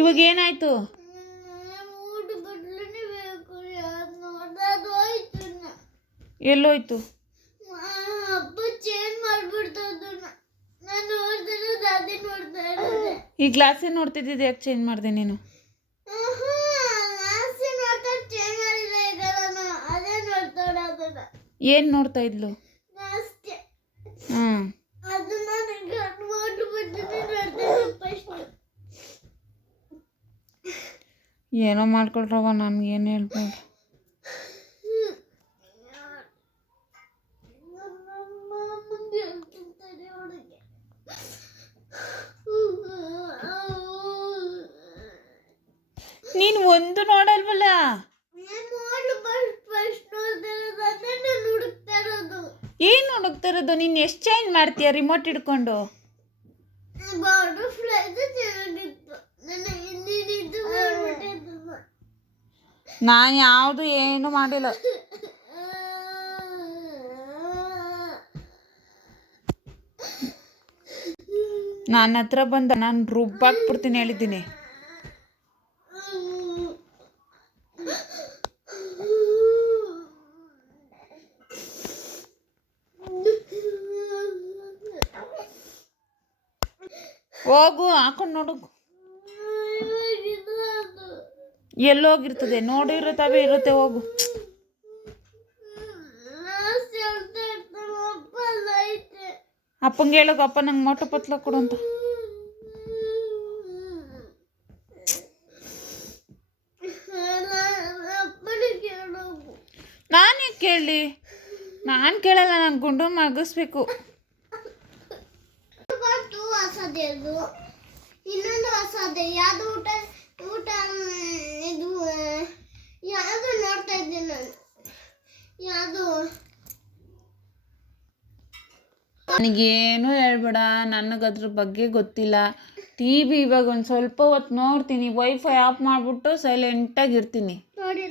ಇವಾಗ ಏನಾಯ್ತು? ಎಲ್ಲೋಯ್ತು? ಈ ಗ್ಲಾಸೇ ನೋಡ್ತಿದ್ದಿದ್ದು ಯಾಕೆ ಚೇಂಜ್ ಮಾಡಿದೆ ನೀನು? ಏನು ನೋಡ್ತಾ ಇದ್ಲು? ಹ್ಞೂ ಏನೋ ಮಾಡ್ಕೊಳ್ರವ, ನನಗೇನು ಹೇಳ್ಬೋದು. ನೀನು ಒಂದು ನೋಡಲ್ವಲ್ಲ? ಏನು ಹುಡುಕ್ತಾ ಇರೋದು? ನೀನು ಎಷ್ಟು ಚೇಂಜ್ ಮಾಡ್ತೀಯ ರಿಮೋಟ್ ಹಿಡ್ಕೊಂಡು? ನಾನು ಯಾವುದು ಏನು ಮಾಡಿಲ್ಲ. ನನ್ನ ಹತ್ರ ಬಂದ ನಾನು ರುಬ್ಬಾಕ್ಬಿಡ್ತೀನಿ ಹೇಳಿದ್ದೀನಿ. ಹೋಗು, ಹಾಕೊಂಡು ನೋಡು. ಎಲ್ಲೋಗಿರ್ತದೆ? ನೋಡಿರುತ್ತವೆ ಇರುತ್ತೆ, ಹೋಗು. ಅಪ್ಪಂಗೆ ಹೇಳೋಗ, ಅಪ್ಪ ನಂಗೆ ಮೋಟು ಪತ್ಲ ಕೊಡು ಅಂತ. ನಾನೇ ಕೇಳಲಿ? ನಾನು ಕೇಳಲ್ಲ, ನಾನು ಗುಂಡು ಮಗಿಸ್ಬೇಕು. ಇನ್ನೊಂದು ಹೊಸದೆ ಯಾವುದು ಊಟ ಇದು ಯಾವುದು ನೋಡ್ತಾ ಇದ್ದೆ ನಾನು. ಯಾವುದು? ನನಗೇನು ಹೇಳ್ಬೇಡ, ನನಗದ್ರ ಬಗ್ಗೆ ಗೊತ್ತಿಲ್ಲ. ಟಿ ವಿ ಇವಾಗ ಒಂದು ಸ್ವಲ್ಪ ಹೊತ್ತು ನೋಡ್ತೀನಿ, ವೈಫೈ ಆಫ್ ಮಾಡಿಬಿಟ್ಟು ಸೈಲೆಂಟಾಗಿರ್ತೀನಿ. ನೋಡಿ